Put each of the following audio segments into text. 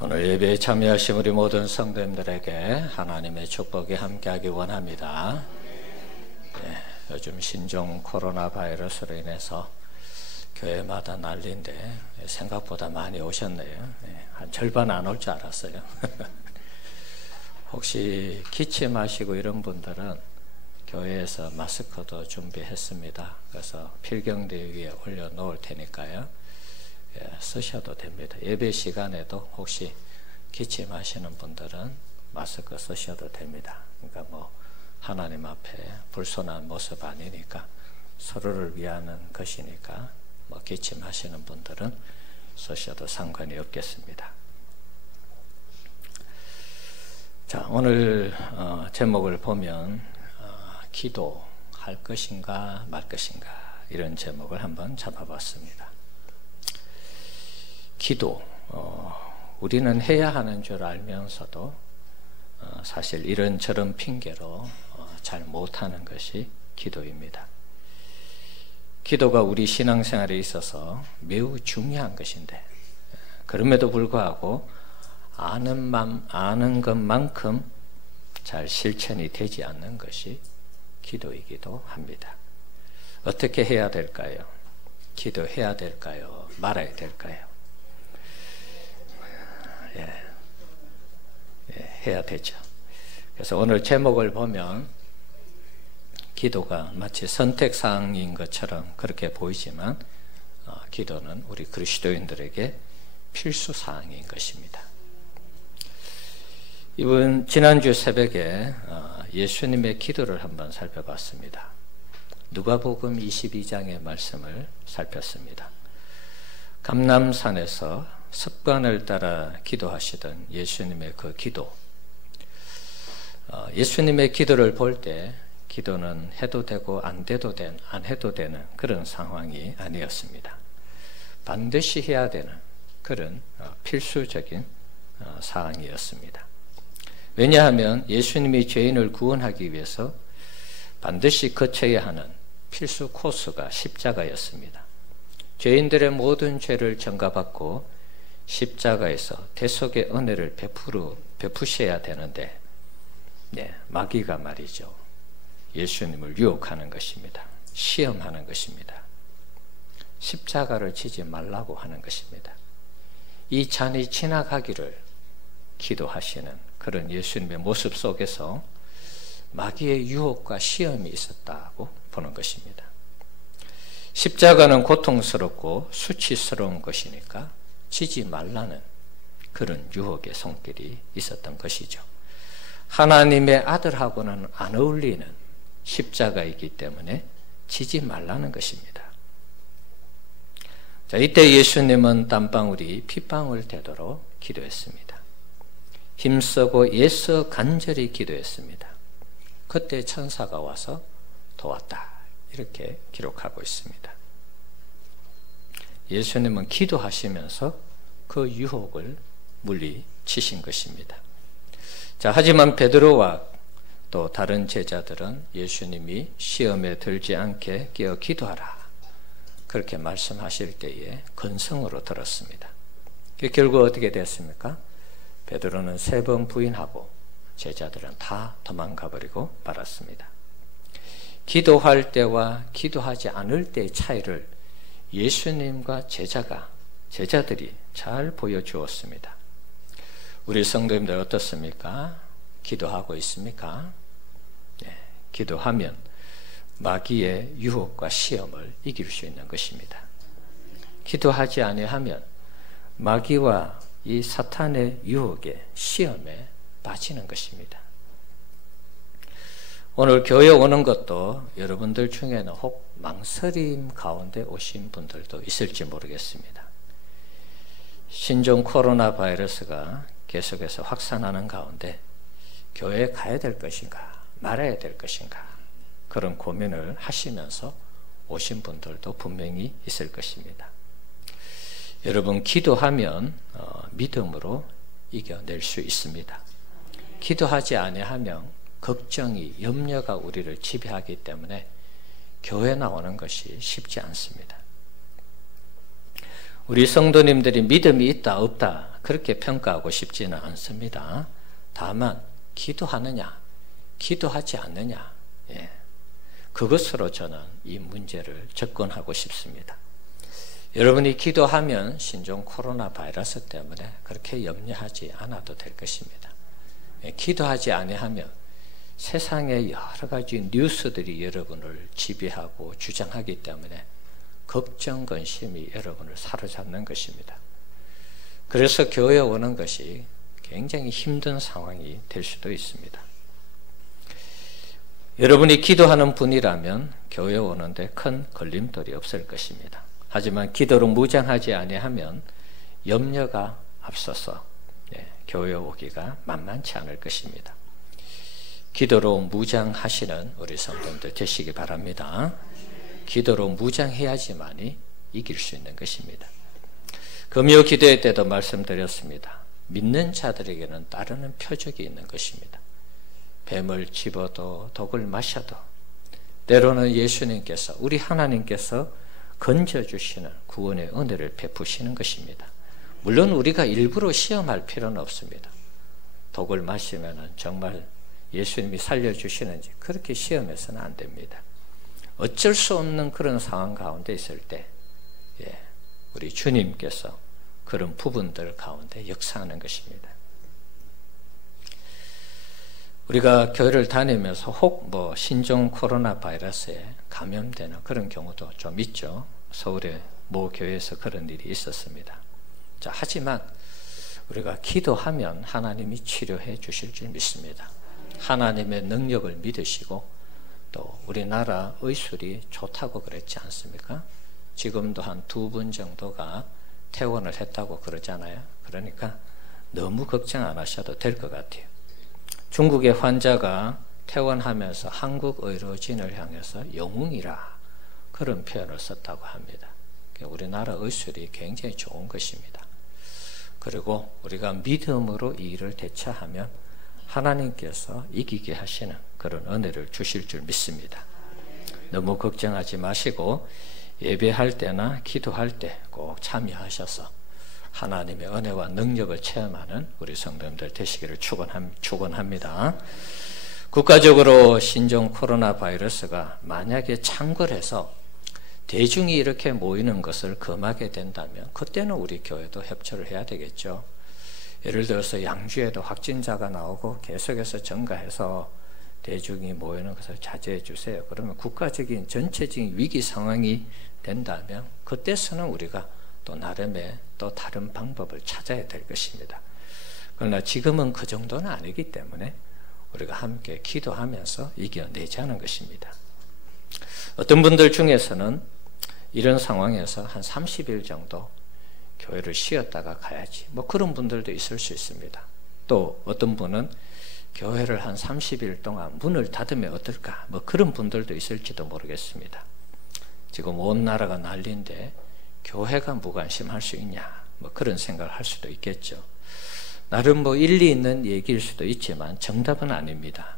오늘 예배에 참여하신 우리 모든 성도님들에게 하나님의 축복이 함께하기 원합니다. 요즘 신종 코로나 바이러스로 인해서 교회마다 난리인데 생각보다 많이 오셨네요. 한 절반 안 올 줄 알았어요. 혹시 기침하시고 이런 분들은 교회에서 마스크도 준비했습니다. 그래서 필경대 위에 올려놓을 테니까요. 쓰셔도 됩니다. 예배 시간에도 혹시 기침하시는 분들은 마스크 쓰셔도 됩니다. 그러니까 뭐 하나님 앞에 불손한 모습 아니니까 서로를 위하는 것이니까 뭐 기침하시는 분들은 쓰셔도 상관이 없겠습니다. 자, 오늘 제목을 보면 기도할 것인가 말 것인가 이런 제목을 한번 잡아봤습니다. 기도, 우리는 해야 하는 줄 알면서도 사실 이런저런 핑계로 잘 못하는 것이 기도입니다. 기도가 우리 신앙생활에 있어서 매우 중요한 것인데 그럼에도 불구하고 아는 것만큼 잘 실천이 되지 않는 것이 기도이기도 합니다. 어떻게 해야 될까요? 기도해야 될까요? 말아야 될까요? 해야 되죠. 그래서 오늘 제목을 보면 기도가 마치 선택사항인 것처럼 그렇게 보이지만 기도는 우리 그리스도인들에게 필수사항인 것입니다. 지난주 새벽에 예수님의 기도를 한번 살펴봤습니다. 누가복음 22장의 말씀을 살폈습니다. 감람산에서 습관을 따라 기도하시던 예수님의 그 기도, 예수님의 기도를 볼 때 기도는 해도 되고 안 해도 되는 그런 상황이 아니었습니다. 반드시 해야 되는 그런 필수적인 사항이었습니다. 왜냐하면 예수님이 죄인을 구원하기 위해서 반드시 거쳐야 하는 필수 코스가 십자가였습니다. 죄인들의 모든 죄를 전가받고 십자가에서 대속의 은혜를 베푸셔야 되는데 마귀가 말이죠. 예수님을 유혹하는 것입니다. 시험하는 것입니다. 십자가를 지지 말라고 하는 것입니다. 이 잔이 지나가기를 기도하시는 그런 예수님의 모습 속에서 마귀의 유혹과 시험이 있었다고 보는 것입니다. 십자가는 고통스럽고 수치스러운 것이니까 지지 말라는 그런 유혹의 손길이 있었던 것이죠. 하나님의 아들하고는 안 어울리는 십자가이기 때문에 지지 말라는 것입니다. 자, 이때 예수님은 땀방울이 핏방울 되도록 기도했습니다. 힘쓰고 애써 간절히 기도했습니다. 그때 천사가 와서 도왔다. 이렇게 기록하고 있습니다. 예수님은 기도하시면서 그 유혹을 물리치신 것입니다. 자, 하지만 베드로와 또 다른 제자들은 예수님이 시험에 들지 않게 깨어 기도하라. 그렇게 말씀하실 때에 근성으로 들었습니다. 결국 어떻게 됐습니까? 베드로는 3번 부인하고 제자들은 다 도망가 버리고 말았습니다. 기도할 때와 기도하지 않을 때의 차이를 예수님과 제자들이 잘 보여주었습니다. 우리 성도님들 어떻습니까? 기도하고 있습니까? 기도하면 마귀의 유혹과 시험을 이길 수 있는 것입니다. 기도하지 아니하면 마귀와 이 사탄의 유혹에 시험에 빠지는 것입니다. 오늘 교회 오는 것도 여러분들 중에는 혹 망설임 가운데 오신 분들도 있을지 모르겠습니다. 신종 코로나 바이러스가 계속해서 확산하는 가운데 교회에 가야 될 것인가 말아야 될 것인가 그런 고민을 하시면서 오신 분들도 분명히 있을 것입니다. 여러분, 기도하면 믿음으로 이겨낼 수 있습니다. 기도하지 아니하면 걱정이, 염려가 우리를 지배하기 때문에 교회 나오는 것이 쉽지 않습니다. 우리 성도님들이 믿음이 있다 없다 그렇게 평가하고 싶지는 않습니다. 다만 기도하느냐 기도하지 않느냐, 그것으로 저는 이 문제를 접근하고 싶습니다. 여러분이 기도하면 신종 코로나 바이러스 때문에 그렇게 염려하지 않아도 될 것입니다. 기도하지 아니하면 세상의 여러 가지 뉴스들이 여러분을 지배하고 주장하기 때문에 걱정, 근심이 여러분을 사로잡는 것입니다. 그래서 교회에 오는 것이 굉장히 힘든 상황이 될 수도 있습니다. 여러분이 기도하는 분이라면 교회에 오는데 큰 걸림돌이 없을 것입니다. 하지만 기도로 무장하지 아니하면 염려가 앞서서 교회에 오기가 만만치 않을 것입니다. 기도로 무장하시는 우리 성도님들 되시기 바랍니다. 기도로 무장해야지만이 이길 수 있는 것입니다. 금요 기도회 때도 말씀드렸습니다. 믿는 자들에게는 따르는 표적이 있는 것입니다. 뱀을 집어도 독을 마셔도 때로는 예수님께서 우리 하나님께서 건져주시는 구원의 은혜를 베푸시는 것입니다. 물론 우리가 일부러 시험할 필요는 없습니다. 독을 마시면 정말 예수님이 살려주시는지 그렇게 시험해서는 안 됩니다. 어쩔 수 없는 그런 상황 가운데 있을 때 우리 주님께서 그런 부분들 가운데 역사하는 것입니다. 우리가 교회를 다니면서 혹 신종 코로나 바이러스에 감염되는 그런 경우도 좀 있죠. 서울의 모 교회에서 그런 일이 있었습니다. 자, 하지만 우리가 기도하면 하나님이 치료해 주실 줄 믿습니다. 하나님의 능력을 믿으시고 또 우리나라 의술이 좋다고 그랬지 않습니까? 지금도 한 2분 정도가 퇴원을 했다고 그러잖아요. 그러니까 너무 걱정 안 하셔도 될 것 같아요. 중국의 환자가 퇴원하면서 한국 의료진을 향해서 영웅이라 그런 표현을 썼다고 합니다. 우리나라 의술이 굉장히 좋은 것입니다. 그리고 우리가 믿음으로 이 일을 대처하면 하나님께서 이기게 하시는 그런 은혜를 주실 줄 믿습니다. 너무 걱정하지 마시고 예배할 때나 기도할 때 꼭 참여하셔서 하나님의 은혜와 능력을 체험하는 우리 성도님들 되시기를 축원합니다. 국가적으로 신종 코로나 바이러스가 만약에 창궐해서 대중이 이렇게 모이는 것을 금하게 된다면 그때는 우리 교회도 협조를 해야 되겠죠. 예를 들어서 양주에도 확진자가 나오고 계속해서 증가해서 대중이 모이는 것을 자제해 주세요. 그러면 국가적인 전체적인 위기 상황이 된다면 그때서는 우리가 또 나름의 또 다른 방법을 찾아야 될 것입니다. 그러나 지금은 그 정도는 아니기 때문에 우리가 함께 기도하면서 이겨내자는 것입니다. 어떤 분들 중에서는 이런 상황에서 한 30일 정도 교회를 쉬었다가 가야지 그런 분들도 있을 수 있습니다. 또 어떤 분은 교회를 한 30일 동안 문을 닫으면 어떨까 그런 분들도 있을지도 모르겠습니다. 지금 온 나라가 난리인데 교회가 무관심할 수 있냐 그런 생각을 할 수도 있겠죠. 나름 일리 있는 얘기일 수도 있지만 정답은 아닙니다.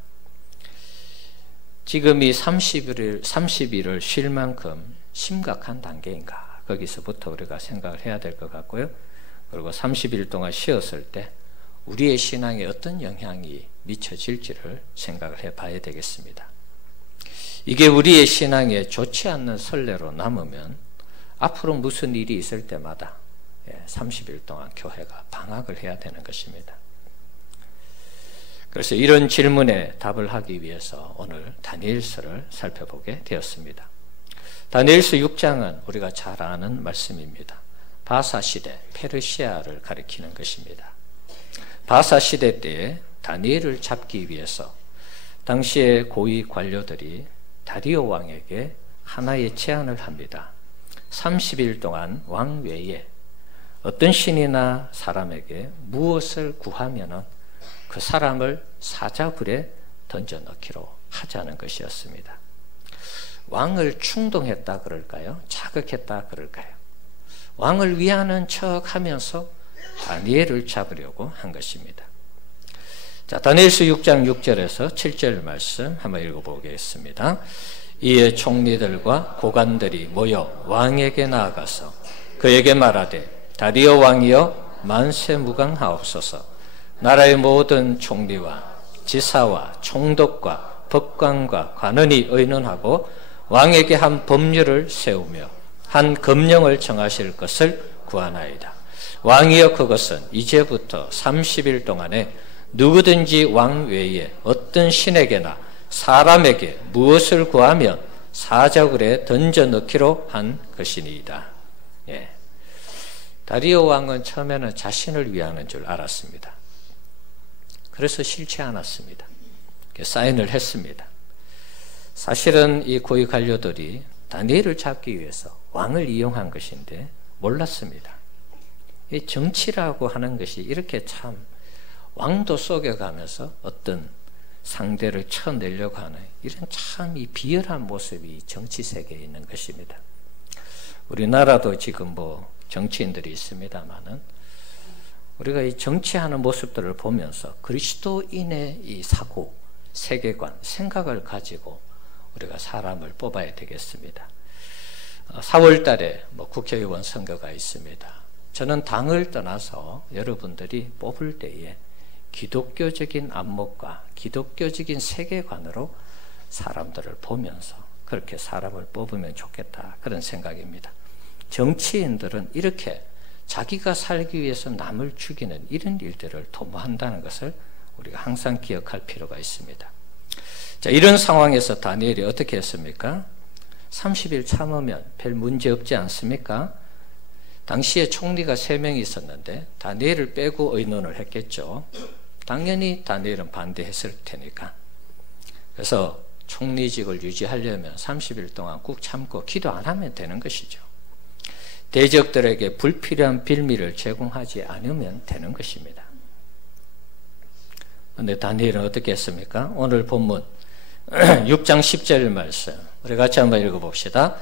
지금 이 30일을 쉴 만큼 심각한 단계인가 거기서부터 우리가 생각을 해야 될 것 같고요. 그리고 30일 동안 쉬었을 때 우리의 신앙에 어떤 영향이 미쳐질지를 생각을 해봐야 되겠습니다. 이게 우리의 신앙에 좋지 않는 선례로 남으면 앞으로 무슨 일이 있을 때마다 30일 동안 교회가 방학을 해야 되는 것입니다. 그래서 이런 질문에 답을 하기 위해서 오늘 다니엘서를 살펴보게 되었습니다. 다니엘서 6장은 우리가 잘 아는 말씀입니다. 바사 시대, 페르시아를 가리키는 것입니다. 바사 시대 때에 다니엘을 잡기 위해서 당시의 고위 관료들이 다리오 왕에게 하나의 제안을 합니다. 30일 동안 왕 외에 어떤 신이나 사람에게 무엇을 구하면은 그 사람을 사자굴에 던져 넣기로 하자는 것이었습니다. 왕을 충동했다 그럴까요? 자극했다 그럴까요? 왕을 위하는 척 하면서 다니엘을 잡으려고 한 것입니다. 자, 다니엘서 6장 6절에서 7절 말씀 한번 읽어보겠습니다. 이에 총리들과 고관들이 모여 왕에게 나아가서 그에게 말하되 다리오 왕이여 만세무강하옵소서. 나라의 모든 총리와 지사와 총독과 법관과 관원이 의논하고 왕에게 한 법률을 세우며 한 금령을 정하실 것을 구하나이다. 왕이여 그것은 이제부터 30일 동안에 누구든지 왕 외에 어떤 신에게나 사람에게 무엇을 구하면 사자굴에 던져 넣기로 한 것이니이다. 예. 다리오 왕은 처음에는 자신을 위하는 줄 알았습니다. 그래서 싫지 않았습니다. 사인을 했습니다. 사실은 이 고위 관료들이 다니엘을 잡기 위해서 왕을 이용한 것인데 몰랐습니다. 이 정치라고 하는 것이 이렇게 참 왕도 속여가면서 어떤 상대를 쳐내려고 하는 이런 참 이 비열한 모습이 정치 세계에 있는 것입니다. 우리나라도 지금 정치인들이 있습니다만은 우리가 이 정치하는 모습들을 보면서 그리스도인의 이 사고, 세계관, 생각을 가지고 우리가 사람을 뽑아야 되겠습니다. 4월 달에 국회의원 선거가 있습니다. 저는 당을 떠나서 여러분들이 뽑을 때에 기독교적인 안목과 기독교적인 세계관으로 사람들을 보면서 그렇게 사람을 뽑으면 좋겠다, 그런 생각입니다. 정치인들은 이렇게 자기가 살기 위해서 남을 죽이는 이런 일들을 도모한다는 것을 우리가 항상 기억할 필요가 있습니다. 자, 이런 상황에서 다니엘이 어떻게 했습니까? 30일 참으면 별 문제 없지 않습니까? 당시에 총리가 3명이 있었는데 다니엘을 빼고 의논을 했겠죠. 당연히 다니엘은 반대했을 테니까. 그래서 총리직을 유지하려면 30일 동안 꾹 참고 기도 안 하면 되는 것이죠. 대적들에게 불필요한 빌미를 제공하지 않으면 되는 것입니다. 그런데 다니엘은 어떻게 했습니까? 오늘 본문 6장 10절 말씀 우리 같이 한번 읽어봅시다.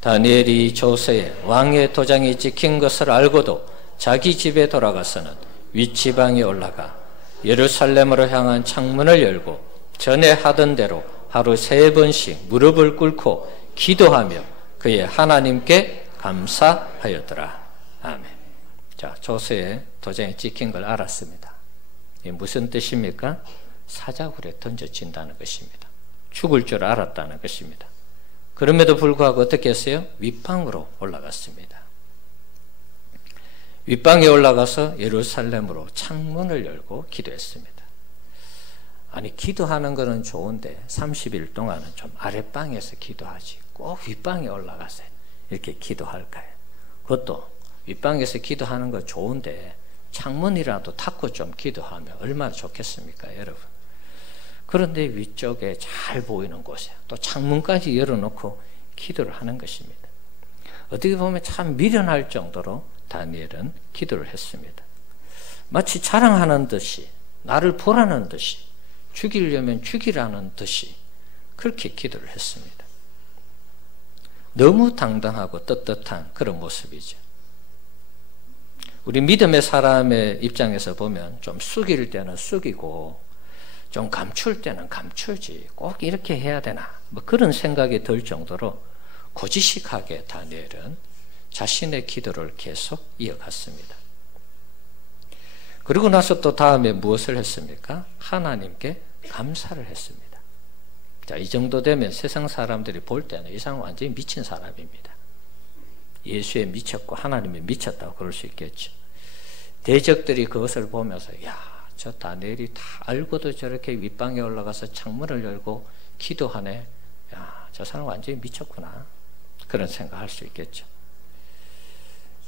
다니엘이 조서에 왕의 도장이 찍힌 것을 알고도 자기 집에 돌아가서는 윗지방에 올라가 예루살렘으로 향한 창문을 열고 전에 하던 대로 하루 3번씩 무릎을 꿇고 기도하며 그의 하나님께 감사하였더라. 아멘. 자, 조서에 도장이 찍힌 걸 알았습니다. 이게 무슨 뜻입니까? 사자굴에 던져진다는 것입니다. 죽을 줄 알았다는 것입니다. 그럼에도 불구하고 어떻게 했어요? 윗방으로 올라갔습니다. 윗방에 올라가서 예루살렘으로 창문을 열고 기도했습니다. 아니, 기도하는 거는 좋은데 30일 동안은 좀 아랫방에서 기도하지 꼭 윗방에 올라가서 이렇게 기도할까요? 그것도 윗방에서 기도하는 거 좋은데 창문이라도 닫고 좀 기도하면 얼마나 좋겠습니까, 여러분? 그런데 위쪽에 잘 보이는 곳에 또 창문까지 열어놓고 기도를 하는 것입니다. 어떻게 보면 참 미련할 정도로 다니엘은 기도를 했습니다. 마치 자랑하는 듯이, 나를 보라는 듯이, 죽이려면 죽이라는 듯이 그렇게 기도를 했습니다. 너무 당당하고 떳떳한 그런 모습이죠. 우리 믿음의 사람의 입장에서 보면 좀 숙일 때는 숙이고 좀 감출 때는 감추지 꼭 이렇게 해야 되나, 그런 생각이 들 정도로 고지식하게 다니엘은 자신의 기도를 계속 이어갔습니다. 그리고 나서 또 다음에 무엇을 했습니까? 하나님께 감사를 했습니다. 자, 이 정도 되면 세상 사람들이 볼 때는 이 사람은 완전히 미친 사람입니다. 예수에 미쳤고 하나님에 미쳤다고 그럴 수 있겠죠. 대적들이 그것을 보면서 야, 저 다니엘이 다 알고도 저렇게 윗방에 올라가서 창문을 열고 기도하네. 야, 저 사람 완전히 미쳤구나. 그런 생각할 수 있겠죠.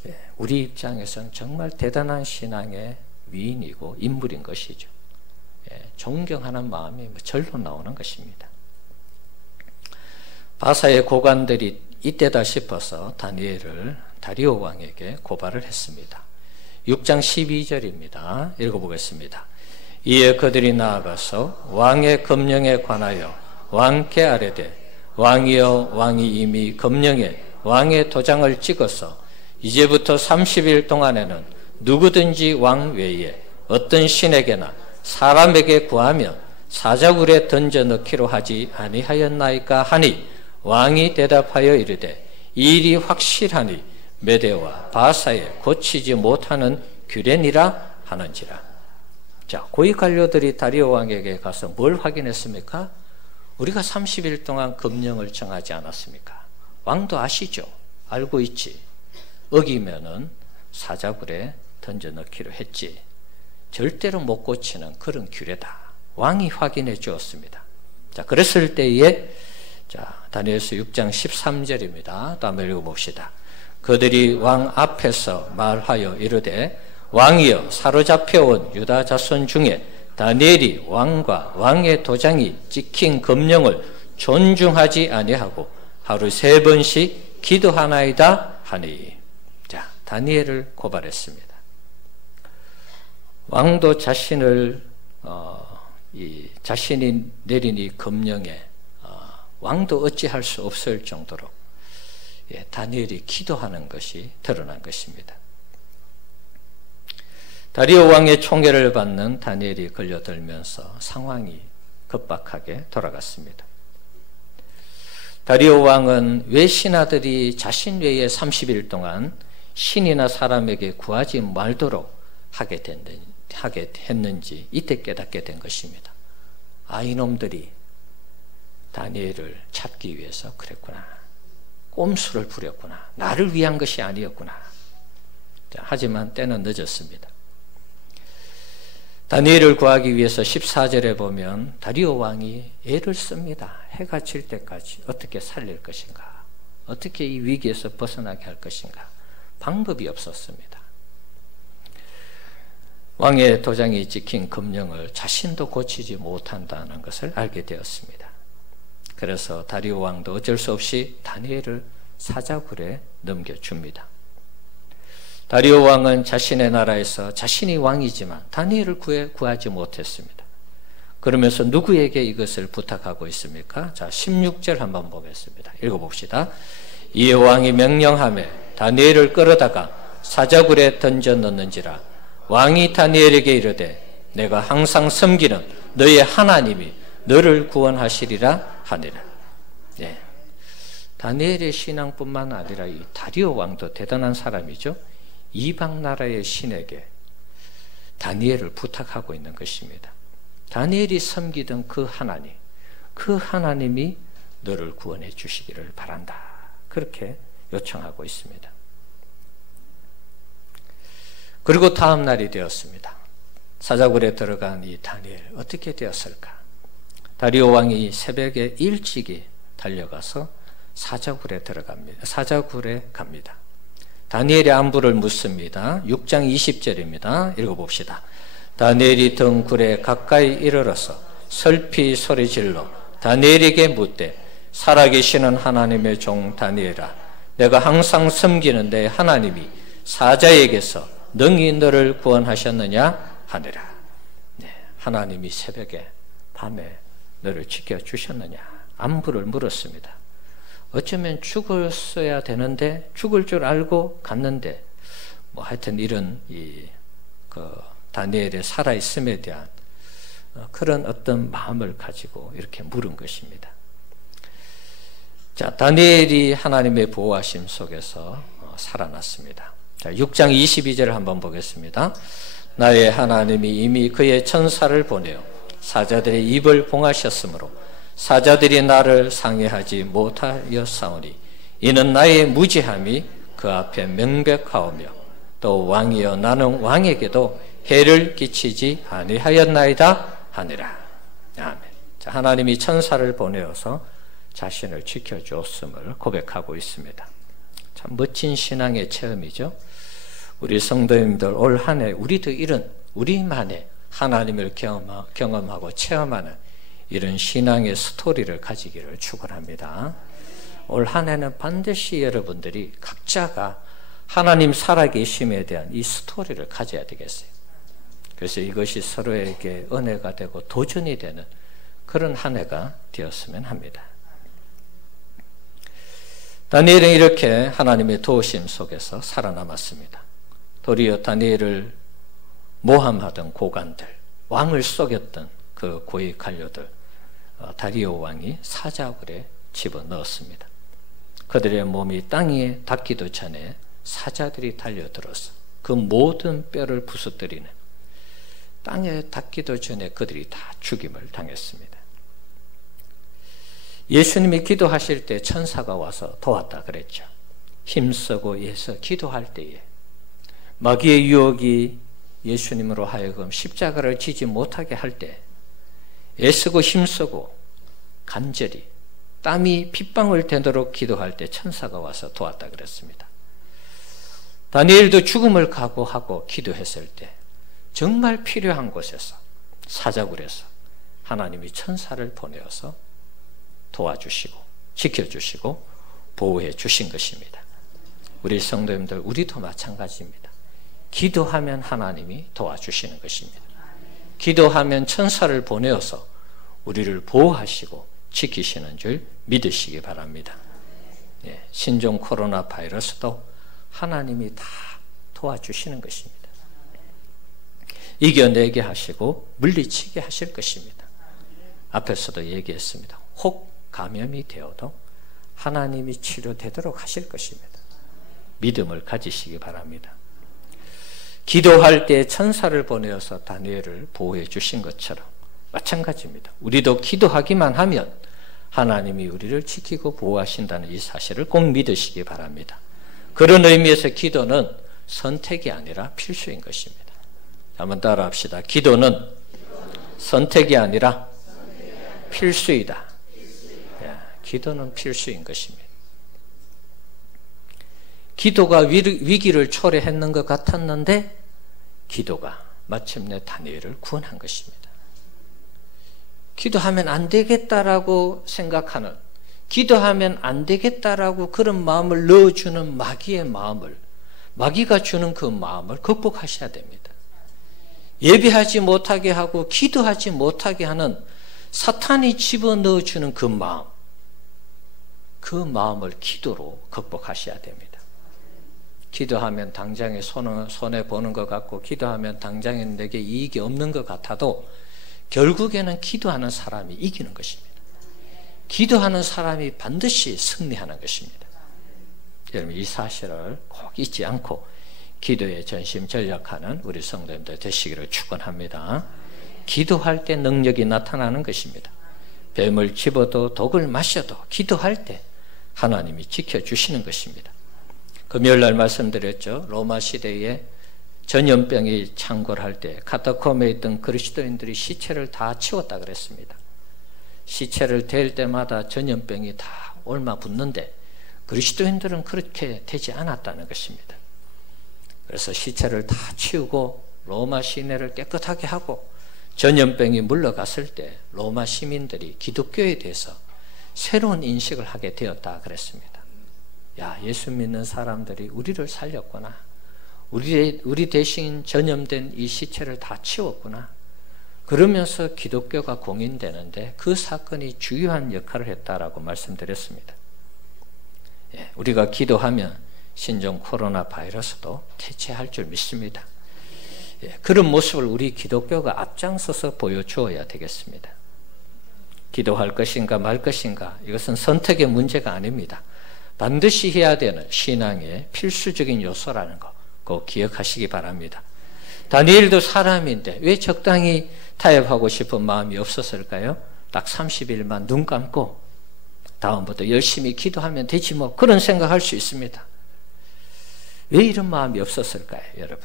예, 우리 입장에서는 정말 대단한 신앙의 위인이고 인물인 것이죠. 예, 존경하는 마음이 절로 나오는 것입니다. 바사의 고관들이 이때다 싶어서 다니엘을 다리오 왕에게 고발을 했습니다. 6장 12절입니다. 읽어보겠습니다. 이에 그들이 나아가서 왕의 검령에 관하여 왕께 아뢰되 왕이여, 왕이 이미 검령에 왕의 도장을 찍어서 이제부터 30일 동안에는 누구든지 왕 외에 어떤 신에게나 사람에게 구하면 사자굴에 던져 넣기로 하지 아니하였나이까 하니 왕이 대답하여 이르되 이 일이 확실하니 메대와 바사에 고치지 못하는 규례니라 하는지라. 자, 고위 관료들이 다리오 왕에게 가서 뭘 확인했습니까? 우리가 30일 동안 금령을 정하지 않았습니까? 왕도 아시죠? 알고 있지. 어기면은 사자굴에 던져 넣기로 했지. 절대로 못 고치는 그런 규례다. 왕이 확인해 주었습니다. 자, 그랬을 때에 자, 다니엘서 6장 13절입니다. 또 한번 읽어봅시다. 그들이 왕 앞에서 말하여 이르되 왕이여 사로잡혀온 유다 자손 중에 다니엘이 왕과 왕의 도장이 찍힌 금령을 존중하지 아니하고 하루 3번씩 기도하나이다 하니. 자, 다니엘을 고발했습니다. 왕도 자신을 자신이 내린 이 금령에 왕도 어찌할 수 없을 정도로 다니엘이 기도하는 것이 드러난 것입니다. 다리오 왕의 총애를 받는 다니엘이 걸려들면서 상황이 급박하게 돌아갔습니다. 다리오 왕은 왜 신하들이 자신 외에 30일 동안 신이나 사람에게 구하지 말도록 하게 했는지 이때 깨닫게 된 것입니다. 아, 이놈들이 다니엘을 잡기 위해서 그랬구나. 꼼수를 부렸구나. 나를 위한 것이 아니었구나. 자, 하지만 때는 늦었습니다. 다니엘을 구하기 위해서 14절에 보면 다리오 왕이 애를 씁니다. 해가 질 때까지 어떻게 살릴 것인가, 어떻게 이 위기에서 벗어나게 할 것인가. 방법이 없었습니다. 왕의 도장이 찍힌 금령을 자신도 고치지 못한다는 것을 알게 되었습니다. 그래서 다리오 왕도 어쩔 수 없이 다니엘을 사자굴에 넘겨줍니다. 다리오 왕은 자신의 나라에서 자신이 왕이지만 다니엘을 구하지 못했습니다. 그러면서 누구에게 이것을 부탁하고 있습니까? 자, 16절 한번 보겠습니다. 읽어봅시다. 이에 왕이 명령하며 다니엘을 끌어다가 사자굴에 던져 넣는지라. 왕이 다니엘에게 이르되 내가 항상 섬기는 너의 하나님이 너를 구원하시리라 하니라. 네. 다니엘의 신앙뿐만 아니라 이 다리오 왕도 대단한 사람이죠. 이방 나라의 신에게 다니엘을 부탁하고 있는 것입니다. 다니엘이 섬기던 그 하나님이 너를 구원해 주시기를 바란다. 그렇게 요청하고 있습니다. 그리고 다음 날이 되었습니다. 사자굴에 들어간 이 다니엘 어떻게 되었을까? 다리오 왕이 새벽에 일찍이 달려가서 사자굴에 갑니다. 다니엘의 안부를 묻습니다. 6장 20절입니다. 읽어봅시다. 다니엘이 등굴에 가까이 이르러서 슬피 소리질러 다니엘에게 묻되 살아계시는 하나님의 종 다니엘아, 내가 항상 섬기는 내 하나님이 사자에게서 능히 너를 구원하셨느냐 하니라. 네, 하나님이 새벽에 밤에 너를 지켜주셨느냐 안부를 물었습니다. 어쩌면 죽었어야 되는데 죽을 줄 알고 갔는데 하여튼 이런 다니엘의 살아있음에 대한 그런 어떤 마음을 가지고 이렇게 물은 것입니다. 자, 다니엘이 하나님의 보호하심 속에서 살아났습니다. 자, 6장 22절을 한번 보겠습니다. 나의 하나님이 이미 그의 천사를 보내어 사자들의 입을 봉하셨으므로 사자들이 나를 상해하지 못하였사오니 이는 나의 무지함이 그 앞에 명백하오며 또 왕이여 나는 왕에게도 해를 끼치지 아니하였나이다 하니라. 아멘. 자, 하나님이 천사를 보내어서 자신을 지켜주었음을 고백하고 있습니다. 참 멋진 신앙의 체험이죠. 우리 성도님들 올 한 해 우리도 이런 우리만의 하나님을 경험하고 체험하는 이런 신앙의 스토리를 가지기를 축원합니다. 올 한 해는 반드시 여러분들이 각자가 하나님 살아계심에 대한 이 스토리를 가져야 되겠어요. 그래서 이것이 서로에게 은혜가 되고 도전이 되는 그런 한 해가 되었으면 합니다. 다니엘은 이렇게 하나님의 도우심 속에서 살아남았습니다. 도리어 다니엘을 모함하던 고관들, 왕을 속였던 그 고위 관료들, 다리오 왕이 사자굴에 집어넣었습니다. 그들의 몸이 땅에 닿기도 전에 사자들이 달려들어서 그 모든 뼈를 부수뜨리는, 땅에 닿기도 전에 그들이 다 죽임을 당했습니다. 예수님이 기도하실 때 천사가 와서 도왔다 그랬죠. 힘쓰고 애써 기도할 때에 마귀의 유혹이 예수님으로 하여금 십자가를 지지 못하게 할 때 애쓰고 힘쓰고 간절히 땀이 핏방울 되도록 기도할 때 천사가 와서 도왔다 그랬습니다. 다니엘도 죽음을 각오하고 기도했을 때 정말 필요한 곳에서, 사자굴에서 하나님이 천사를 보내어서 도와주시고 지켜주시고 보호해 주신 것입니다. 우리 성도님들, 우리도 마찬가지입니다. 기도하면 하나님이 도와주시는 것입니다. 기도하면 천사를 보내어서 우리를 보호하시고 지키시는 줄 믿으시기 바랍니다. 신종 코로나 바이러스도 하나님이 다 도와주시는 것입니다. 이겨내게 하시고 물리치게 하실 것입니다. 앞에서도 얘기했습니다. 혹 감염이 되어도 하나님이 치료되도록 하실 것입니다. 믿음을 가지시기 바랍니다. 기도할 때 천사를 보내어서 다니엘을 보호해 주신 것처럼 마찬가지입니다. 우리도 기도하기만 하면 하나님이 우리를 지키고 보호하신다는 이 사실을 꼭 믿으시기 바랍니다. 그런 의미에서 기도는 선택이 아니라 필수인 것입니다. 한번 따라합시다. 기도는 선택이 아니라 필수이다. 기도는 필수인 것입니다. 기도가 위기를 초래했는 것 같았는데 기도가 마침내 다니엘을 구원한 것입니다. 기도하면 안 되겠다라고 생각하는, 기도하면 안 되겠다라고 그런 마음을 넣어주는 마귀의 마음을, 마귀가 주는 그 마음을 극복하셔야 됩니다. 예배하지 못하게 하고 기도하지 못하게 하는 사탄이 집어넣어주는 그 마음, 그 마음을 기도로 극복하셔야 됩니다. 기도하면 당장에 손해보는 것 같고 기도하면 당장에 내게 이익이 없는 것 같아도 결국에는 기도하는 사람이 이기는 것입니다. 기도하는 사람이 반드시 승리하는 것입니다. 여러분, 이 사실을 꼭 잊지 않고 기도에 전심전력하는 우리 성도님들 되시기를 축원합니다. 기도할 때 능력이 나타나는 것입니다. 뱀을 집어도 독을 마셔도 기도할 때 하나님이 지켜주시는 것입니다. 금요일날 말씀드렸죠. 로마 시대에 전염병이 창궐할 때 카타콤에 있던 그리스도인들이 시체를 다 치웠다 그랬습니다. 시체를 댈 때마다 전염병이 다 옮아 붙는데 그리스도인들은 그렇게 되지 않았다는 것입니다. 그래서 시체를 다 치우고 로마 시내를 깨끗하게 하고 전염병이 물러갔을 때 로마 시민들이 기독교에 대해서 새로운 인식을 하게 되었다 그랬습니다. 야, 예수 믿는 사람들이 우리를 살렸구나. 우리 대신 전염된 이 시체를 다 치웠구나. 그러면서 기독교가 공인되는데 그 사건이 중요한 역할을 했다라고 말씀드렸습니다. 우리가 기도하면 신종 코로나 바이러스도 퇴치할 줄 믿습니다. 그런 모습을 우리 기독교가 앞장서서 보여주어야 되겠습니다. 기도할 것인가 말 것인가, 이것은 선택의 문제가 아닙니다. 반드시 해야 되는 신앙의 필수적인 요소라는 거 꼭 기억하시기 바랍니다. 다니엘도 사람인데 왜 적당히 타협하고 싶은 마음이 없었을까요? 딱 30일만 눈 감고 다음부터 열심히 기도하면 되지 뭐, 그런 생각할 수 있습니다. 왜 이런 마음이 없었을까요, 여러분?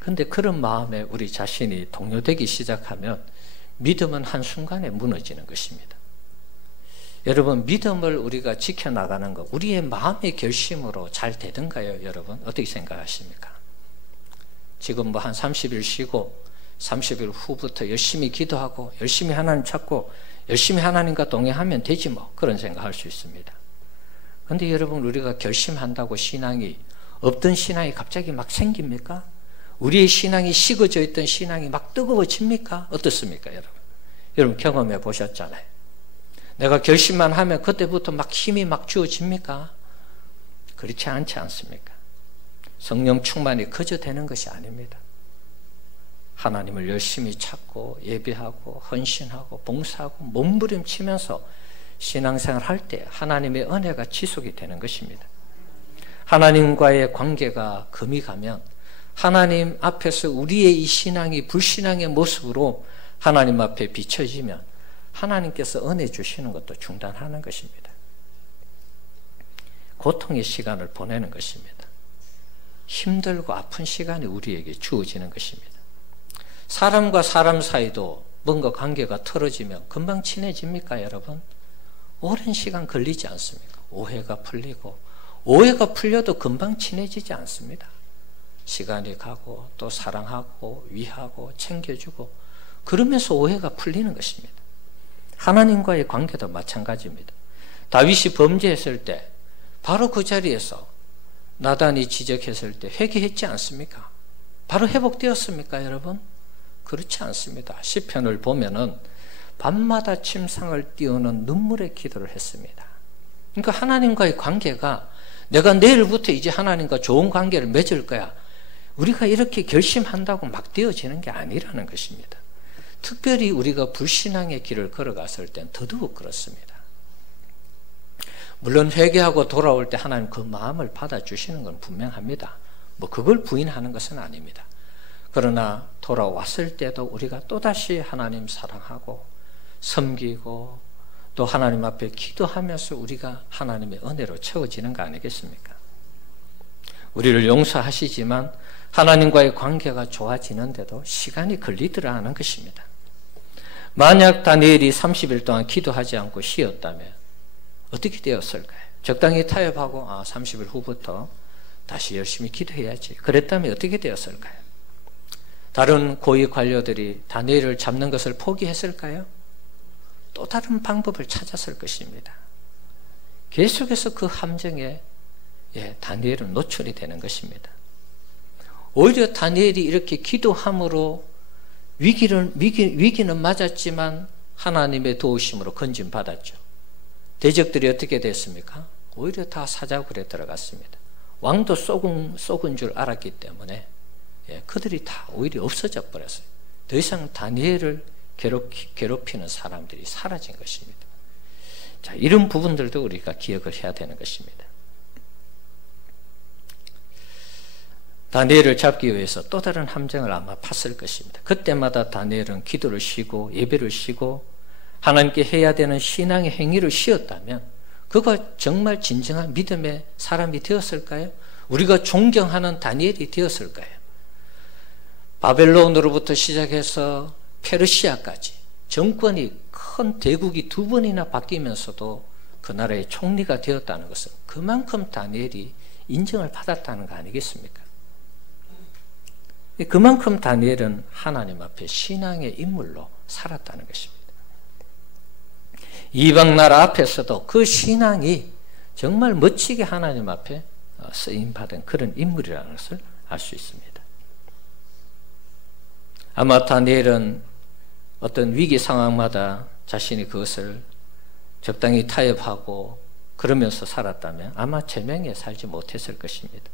근데 그런 마음에 우리 자신이 동요되기 시작하면 믿음은 한순간에 무너지는 것입니다. 여러분, 믿음을 우리가 지켜나가는 것, 우리의 마음의 결심으로 잘 되던가요, 여러분? 어떻게 생각하십니까? 지금 뭐 한 30일 쉬고 30일 후부터 열심히 기도하고 열심히 하나님 찾고 열심히 하나님과 동행하면 되지 뭐, 그런 생각할 수 있습니다. 그런데 여러분, 우리가 결심한다고 신앙이, 없던 신앙이 갑자기 막 생깁니까? 우리의 신앙이 식어져 있던 신앙이 막 뜨거워집니까? 어떻습니까, 여러분? 여러분 경험해 보셨잖아요. 내가 결심만 하면 그때부터 막 힘이 막 주어집니까? 그렇지 않지 않습니까? 성령 충만이 그저 되는 것이 아닙니다. 하나님을 열심히 찾고 예배하고 헌신하고 봉사하고 몸부림치면서 신앙생활 할 때 하나님의 은혜가 지속이 되는 것입니다. 하나님과의 관계가 금이 가면 하나님 앞에서 우리의 이 신앙이 불신앙의 모습으로 하나님 앞에 비춰지면 하나님께서 은혜 주시는 것도 중단하는 것입니다. 고통의 시간을 보내는 것입니다. 힘들고 아픈 시간이 우리에게 주어지는 것입니다. 사람과 사람 사이도 뭔가 관계가 틀어지면 금방 친해집니까, 여러분? 오랜 시간 걸리지 않습니까? 오해가 풀리고, 오해가 풀려도 금방 친해지지 않습니다. 시간이 가고 또 사랑하고 위하고 챙겨주고 그러면서 오해가 풀리는 것입니다. 하나님과의 관계도 마찬가지입니다. 다윗이 범죄했을 때 바로 그 자리에서 나단이 지적했을 때 회개했지 않습니까? 바로 회복되었습니까, 여러분? 그렇지 않습니다. 시편을 보면은 밤마다 침상을 띄우는 눈물의 기도를 했습니다. 그러니까 하나님과의 관계가 내가 내일부터 이제 하나님과 좋은 관계를 맺을 거야, 우리가 이렇게 결심한다고 막 되어지는 게 아니라는 것입니다. 특별히 우리가 불신앙의 길을 걸어갔을 땐 더더욱 그렇습니다. 물론 회개하고 돌아올 때 하나님 그 마음을 받아주시는 건 분명합니다. 뭐 그걸 부인하는 것은 아닙니다. 그러나 돌아왔을 때도 우리가 또다시 하나님 사랑하고 섬기고 또 하나님 앞에 기도하면서 우리가 하나님의 은혜로 채워지는 거 아니겠습니까? 우리를 용서하시지만 하나님과의 관계가 좋아지는데도 시간이 걸리더라 하는 것입니다. 만약 다니엘이 30일 동안 기도하지 않고 쉬었다면 어떻게 되었을까요? 적당히 타협하고 30일 후부터 다시 열심히 기도해야지, 그랬다면 어떻게 되었을까요? 다른 고위 관료들이 다니엘을 잡는 것을 포기했을까요? 또 다른 방법을 찾았을 것입니다. 계속해서 그 함정에 다니엘은 노출이 되는 것입니다. 오히려 다니엘이 이렇게 기도함으로 위기는 맞았지만 하나님의 도우심으로 건진받았죠. 대적들이 어떻게 됐습니까? 오히려 다 사자굴에 들어갔습니다. 왕도 속은 줄 알았기 때문에 그들이 다 오히려 없어져 버렸어요. 더 이상 다니엘을 괴롭히는 사람들이 사라진 것입니다. 자, 이런 부분들도 우리가 기억을 해야 되는 것입니다. 다니엘을 잡기 위해서 또 다른 함정을 아마 팠을 것입니다. 그때마다 다니엘은 기도를 쉬고 예배를 쉬고 하나님께 해야 되는 신앙의 행위를 쉬었다면 그가 정말 진정한 믿음의 사람이 되었을까요? 우리가 존경하는 다니엘이 되었을까요? 바벨론으로부터 시작해서 페르시아까지 정권이 큰 대국이 2번이나 바뀌면서도 그 나라의 총리가 되었다는 것은 그만큼 다니엘이 인정을 받았다는 거 아니겠습니까? 그만큼 다니엘은 하나님 앞에 신앙의 인물로 살았다는 것입니다. 이방 나라 앞에서도 그 신앙이 정말 멋지게 하나님 앞에 쓰임받은 그런 인물이라는 것을 알 수 있습니다. 아마 다니엘은 어떤 위기 상황마다 자신이 그것을 적당히 타협하고 그러면서 살았다면 아마 제명에 살지 못했을 것입니다.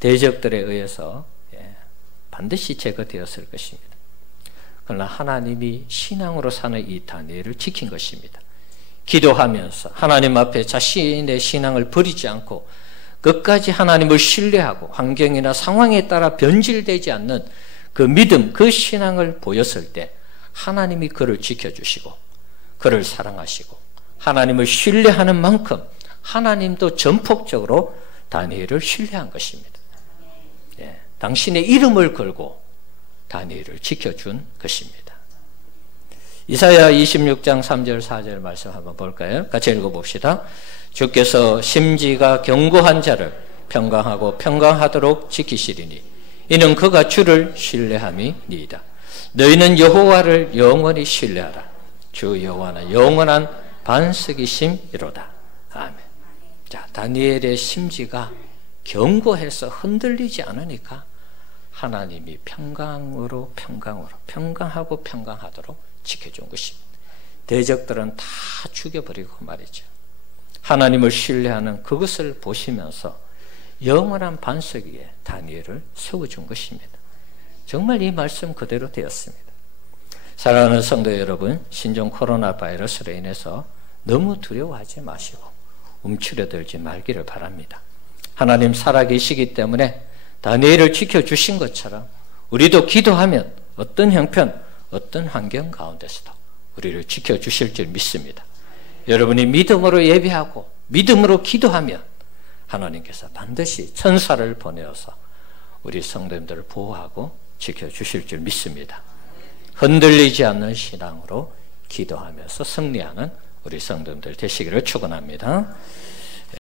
대적들에 의해서 반드시 제거되었을 것입니다. 그러나 하나님이 신앙으로 사는 이 다니엘을 지킨 것입니다. 기도하면서 하나님 앞에 자신의 신앙을 버리지 않고 끝까지 하나님을 신뢰하고 환경이나 상황에 따라 변질되지 않는 그 믿음, 그 신앙을 보였을 때 하나님이 그를 지켜주시고 그를 사랑하시고 하나님을 신뢰하는 만큼 하나님도 전폭적으로 다니엘을 신뢰한 것입니다. 당신의 이름을 걸고 다니엘을 지켜준 것입니다. 이사야 26장 3절 4절 말씀 한번 볼까요? 같이 읽어봅시다. 주께서 심지가 견고한 자를 평강하고 평강하도록 지키시리니 이는 그가 주를 신뢰함이니이다. 너희는 여호와를 영원히 신뢰하라. 주 여호와는 영원한 반석이심이로다. 아멘. 자, 다니엘의 심지가 견고해서 흔들리지 않으니까 하나님이 평강하고 평강하도록 지켜준 것입니다. 대적들은 다 죽여버리고 말이죠. 하나님을 신뢰하는 그것을 보시면서 영원한 반석 위에 다니엘을 세워준 것입니다. 정말 이 말씀 그대로 되었습니다. 사랑하는 성도 여러분, 신종 코로나 바이러스로 인해서 너무 두려워하지 마시고 움츠려들지 말기를 바랍니다. 하나님 살아계시기 때문에 다니엘을 지켜주신 것처럼 우리도 기도하면 어떤 형편, 어떤 환경 가운데서도 우리를 지켜주실 줄 믿습니다. 여러분이 믿음으로 예배하고 믿음으로 기도하면 하나님께서 반드시 천사를 보내어서 우리 성도님들을 보호하고 지켜주실 줄 믿습니다. 흔들리지 않는 신앙으로 기도하면서 승리하는 우리 성도님들 되시기를 축원합니다.